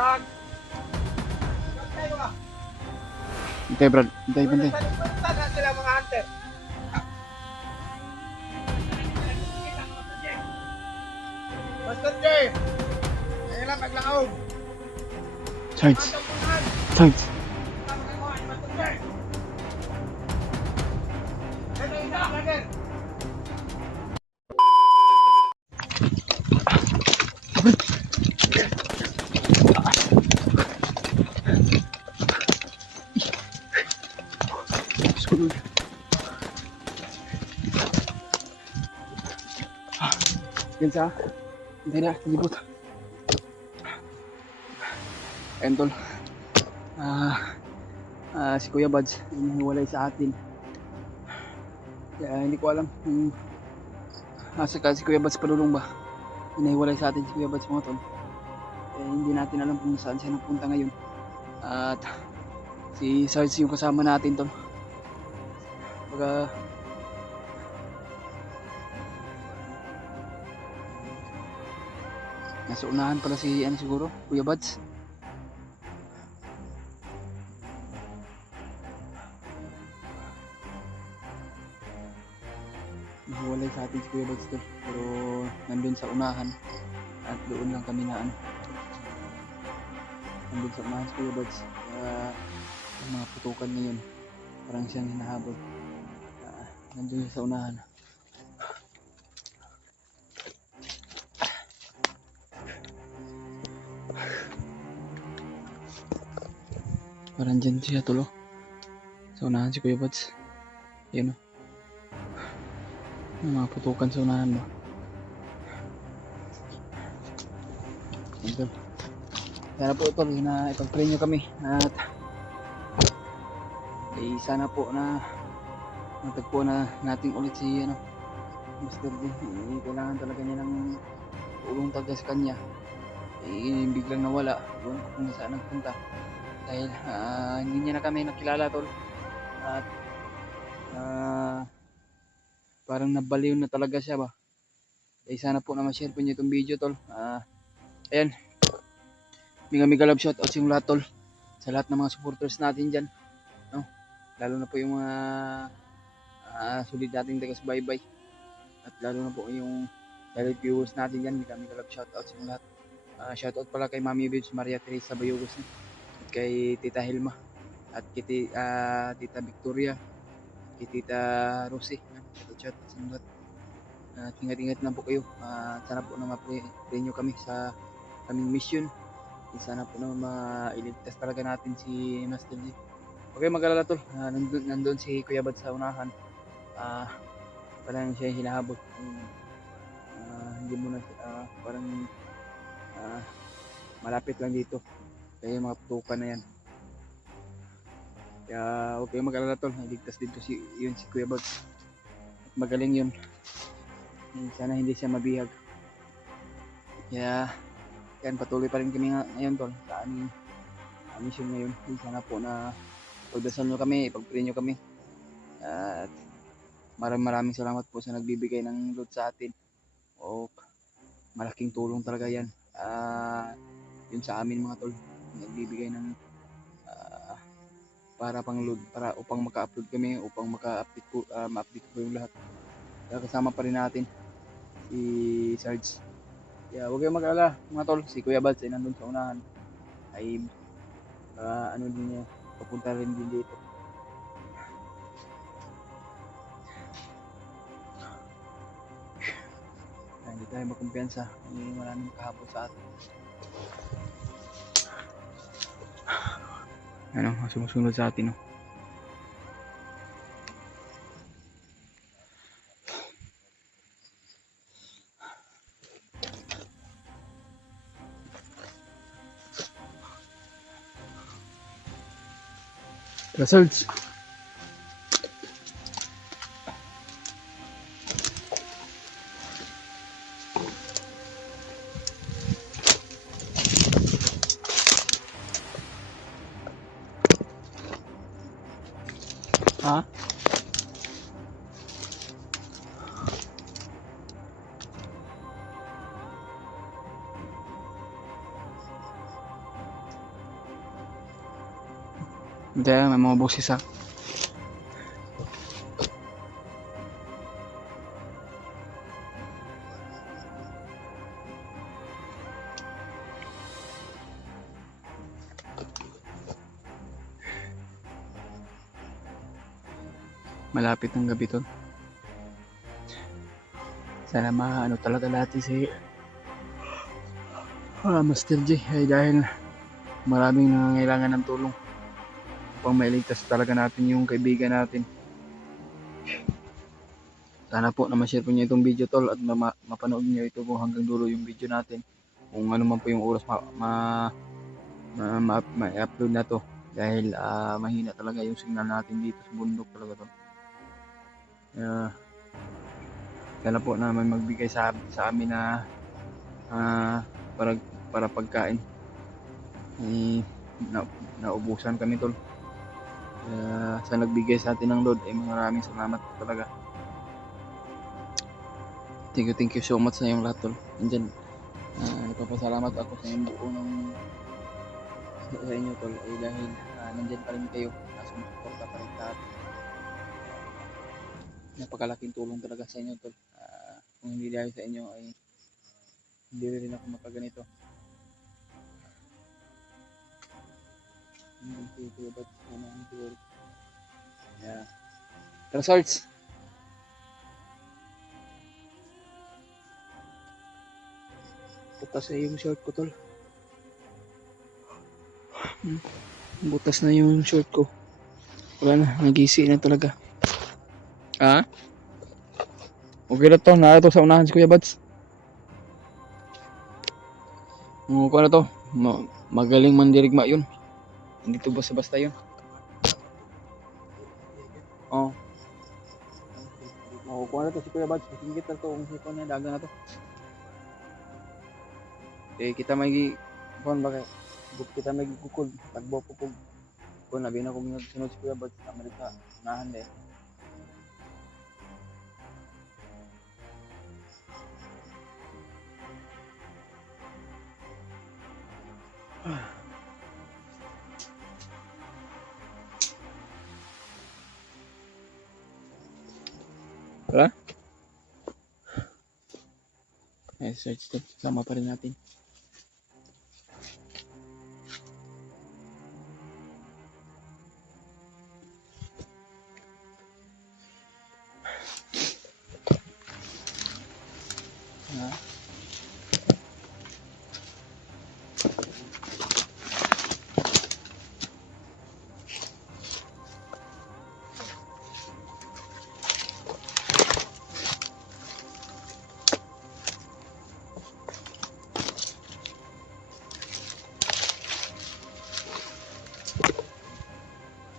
Hintay Brad, hintay, hintay. Sila mga hunter. Master J! Ayun lang, paglaog. Sarge, Sarge. Master J! Ito yung isa, brother. Yan sa, hintay na, libot. Ayun tol. Si Kuya Buds, hiniwalay sa atin. Kaya hindi ko alam kung nasa ka si Kuya Buds palulong ba. Hiniwalay sa atin si Kuya Buds mga tol. Kaya hindi natin alam kung saan siya napunta ngayon. At si Sarge yung kasama natin tol. Baga nasa unahan pala si ano siguro, Kuya Buds. Nahiwalay sa atin si Kuya Buds tol. Pero nandun sa unahan. At doon lang kami na ano. Nandun sa unahan si Kuya Buds. Kaya yung mga putukan ngayon parang siyang hinahabol. Nandun siya sa unahan. Parang dyan siya tulo. Sa unahan si Kuya Buds. Yun o. Yung mga putukan sa unahan mo. Ito. Kaya po ito na ipag-pray nyo kami. At sana po na matagpo na natin ulit si ano, Master D. Kailangan talaga niya ng tulong talaga sa kanya. Biglang nawala. Doon kung saan nagpunta. Dahil hindi niya na kami nakilala tol. At parang nabaliw na talaga siya ba. Sana po na ma-share po niyo itong video tol. Ayan. Mega love shout out sa lahat tol. Sa lahat ng mga supporters natin dyan. No? Lalo na po yung mga sulit nating taga-subaybay. At lalo na po yung direct viewers natin dyan. Mega love shout out sa lahat. Shout out pala kay Mami Babes Maria Teresa Bayugos. At kay Tita Hilma. At kay Tita Victoria. Kay Tita Rosie. Shout out sa lahat. Ingat-ingat lang po kayo. Sana po na ma-pray nyo kami sa kaming mission. Sana po na mailigtas talaga natin si Master G. Okay, mag-alala tol. Nandun si Kuya Bad sa unahan. Parang siya hinahabot. Hindi mo na parang malapit lang dito. Kaya yung mga putukan na yan. Kaya okay, mag-alala tol. Iligtas dito si Kuya Bad. Magaling yun. Sana hindi siya mabihag. Kaya yan, patuloy pa rin kami ngayon tol sa aming mission ngayon. Sana po na pagdasal nyo kami, ipag-pray nyo kami. At maraming salamat po sa nagbibigay ng loot sa atin. O malaking tulong talaga yan. Yun sa amin mga tol, nagbibigay ng para pang load, para upang maka-upload kami, upang maka-update po, ma-update po yung lahat. Kaya kasama pa rin natin si Sarge. Kaya huwag kayong mag-alala mga tol, si Kuya Bads ay nandun sa unahan. Ay ano din niya, papunta rin din dito. Hindi tayo makumpiyansa, may maraming kahapon sa atin. Ano, sumusunod sa atin, no? Results. Ha? Diyan, may mga boses ha. Malapit ng gabi to. Sana maano talaga natin si Master J ay dahil maraming nangangailangan ng tulong upang mailigtas talaga natin yung kaibigan natin. Sana po na ma-share po niyo itong video tol at mapanood niyo ito po hanggang dulo yung video natin. Kung ano man po yung oras ma-upload na to dahil mahina talaga yung signal natin dito sa bundok talaga to. Sana po na may magbigay sa amin na para pagkain. Naubusan kami tol. Sa nagbigay sa atin ng load ay maraming salamat po talaga. Thank you so much sa iyong lahat tol. Andyan, nagpapasalamat ako sa iyong buo ng sa inyo tol ay dahil nandyan pa rin kayo, sumusuporta pa rin sa atin. Napakalaking tulong talaga sa inyo tol. Kung hindi dahil sa inyo ay hindi rin ako makaganito. Yeah. Results. Butas na yung short ko tol. Butas na yung short ko. Wala na, nag-isi na talaga. Okay na to, narito sa unahan si Kuya Bads. Kung ano to, magaling mandirigma yun. Hindi to basta-basta yun. Kung ano to si Kuya Bads, masingkit na to, kung sipon na daga na to. Kita may kita may gukul, tagbo pupug. Kung nabi na kung nagsunod si Kuya Bads, Amerika, unahan eh. Wala? Search to. Sama pa rin natin.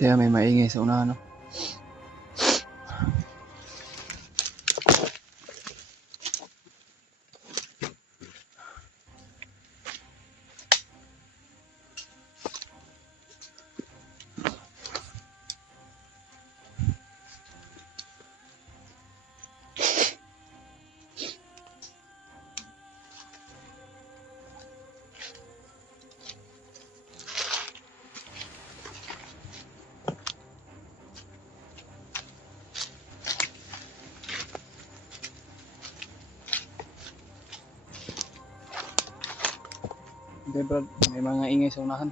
Kaya may maingay sa unahan, no? Okay bro, may mga ingay sa unahan.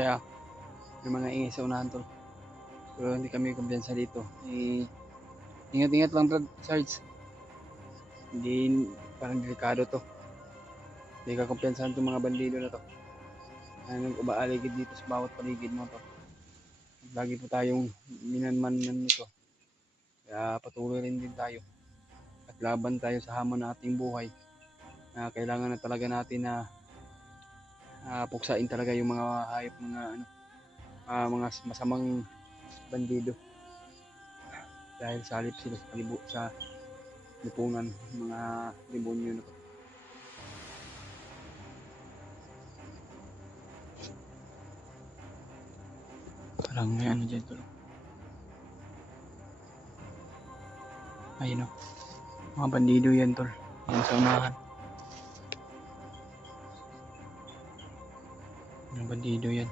Kaya may mga ingay sa unahan tol. Pero hindi kami kumpiyansa dito. Ingat-ingat lang Brad Sarge. Hindi, parang delikado to. Hindi ka kumpiyansahan itong mga bandido na to. Anong umaaligid dito sa bawat paligid mo to. Lagi po tayong minanmanan nito. Kaya patuloy rin din tayo. At laban tayo sa hamon ng ating buhay. Na kailangan na talaga natin na puksain talaga yung mga hayop, mga masamang bandido. Dahil salip sila sa lipunan mga demonyo na to. Parang may ano dyan tulog. Ayun o. Mga bandido yan tol. Mga sa unahan. Mga bandido yan.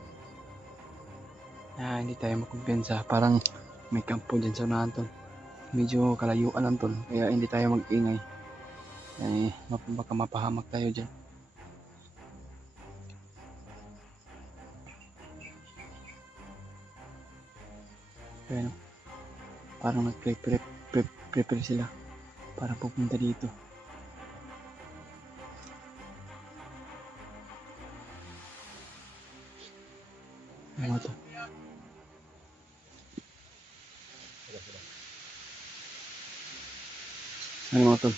Hindi tayo makumpiyansa. Parang may kampo dyan sa unahan tol. Medyo kalayuan lang tol. Kaya hindi tayo mag-ingay. Baka mapahamak tayo dyan. Pero parang nag-prepare sila para pupunta dito. Ano to? Ano to?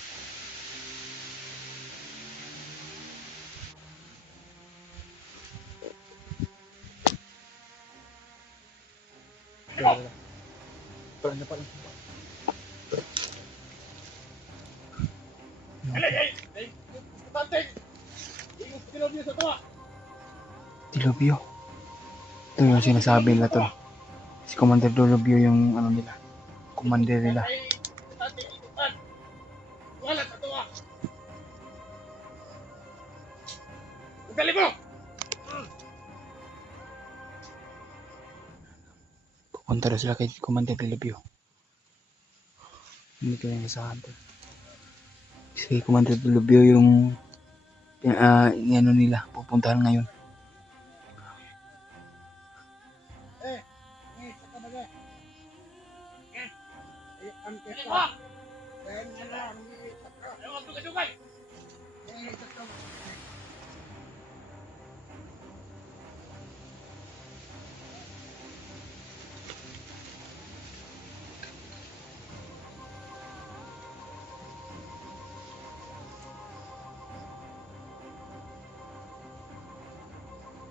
Parang pala. Dilubyo. Ito yung sinasabi nila to. Si Commander Dilubyo yung ano nila. Commander nila. Wala sa tuwa. Dali mo. Pupunta daw sila kay Commander Dilubyo. Hindi ko yung nasahan to. Si Commander Dilubyo yung ano nila. Pupuntahan ngayon.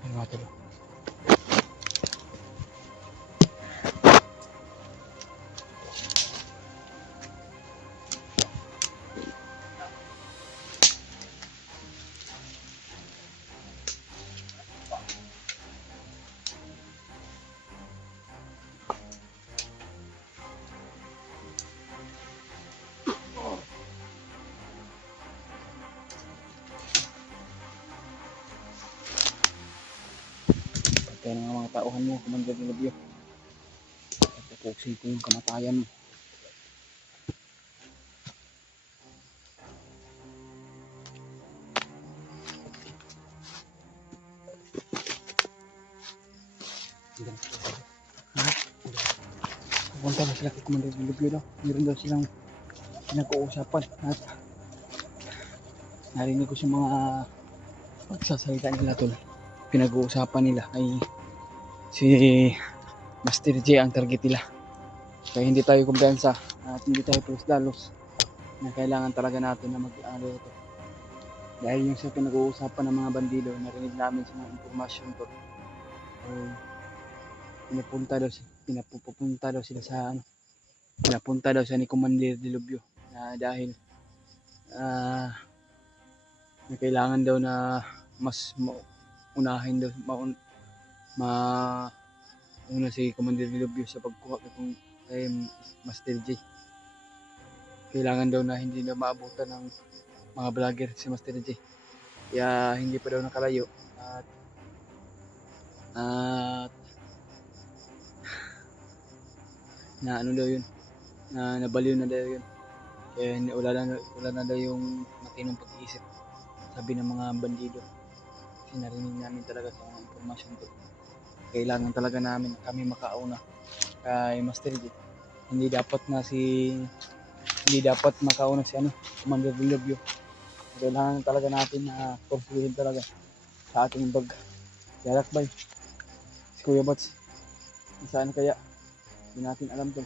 Ano nga tulo? Kaya ng mga tauhan mo, Commander Dilubyo. Pupuksin ko yung kamatayan mo. Pupunta na sila kay Commander Dilubyo daw. Meron daw silang pinag-uusapan. At narinig ko sa mga pagsasalita nila tol. Pinag-uusapan nila ay si Master J ang target nila. Kaya hindi tayo kumpiyansa at hindi tayo dalos na kailangan talaga natin na mag-ano ito. Dahil yung sa pinag-uusapan ng mga bandido, narinig namin sa mga impormasyon to. Pinapupunta daw sila sa pinapunta daw siya ni Commander Dilubyo na dahil na kailangan daw na mas unahin daw una si Commander Dilubyo sa pagkuha kay Master J. Kailangan daw na hindi na maabutan ng mga vlogger si Master J. Kaya hindi pa daw nakalayo at na ano daw yun, na nabaliw na daw yun. Kaya wala na daw yung matinong pag-iisip, sabi ng mga bandido. Kasi narinig namin talaga sa mga impormasyon to. kailangan talaga namin kami makauna kay Master J. Hindi dapat makauna si Commander Vilobio. Kailangan talaga natin na pursuhin talaga sa ating lalakbay. Si Kuya Bats, saan kaya? Hindi natin alam to.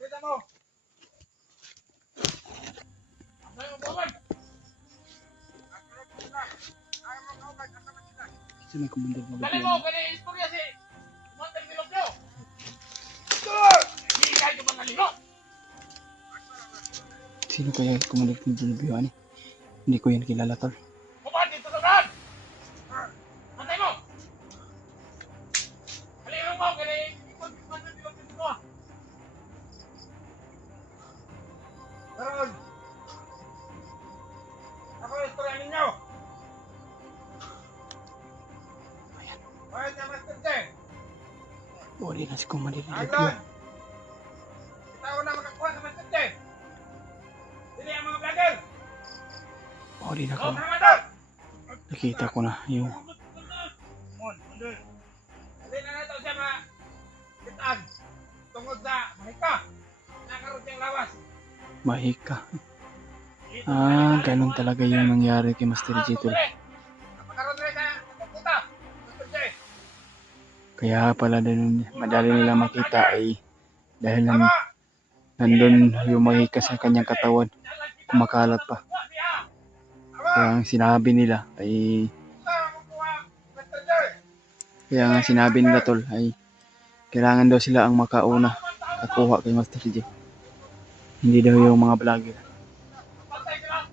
Balita mo! Ayaw mo kawan! Sino yung Commander Dali Vilobio? mo! Kaya istorya si Commander Vilobio! Hindi kayo ba nalino? Sino kaya yung Commander Vilobio? Hindi ko yan kilala, tol. Kuman, dito sa brad! Antay mo! Haliro mo! Kaya ikot si Commander Vilobio dito ah! Karon! Ako yung istorya ninyo! Hoy, Master J! Uli na si Commander Agad! Vilobio. Kita ko na makakuha sa Master J! Sili ang mga vlogger! Uli na ko. Oh, Ramadan! Nakita ko na yung Mon, mundur. Dali na nato siya kitaan. Tungod sa mahika. Nakaroon siyang lawas. mahika. Ganun talaga yung nangyari kay Master J, tol. Napakaroon rin na pupunta. Master J. Kaya pala din madali nila makita ay dahil Tama! nandun yung mahika sa kanyang katawan, kumakalat pa. Kaya ang sinabi nila ay Master J. kaya nga sinabi nila, tol, ay kailangan daw sila ang makauna at kuha kay Master J. Hindi daw yung mga vlogger. Pantay ka lang.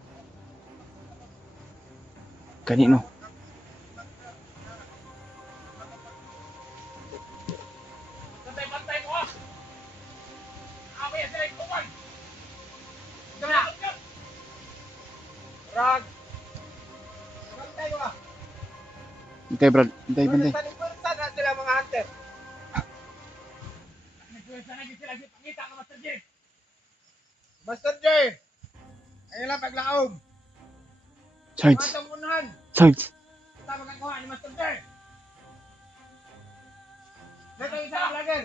Kanino? Pantay mo ah. Away sila yung kuman. Tama. Rag. Pantay mo ah. Bantay, Brad. Bantay. Pwersa na sila mga hunter. Nagpwersa na sila pangita ka Master J. Master J. Ayun lang paglaom. Sarge. Matang unahan. Sarge. Kita magkakuha ni Master J. Dito isa ang vlogger.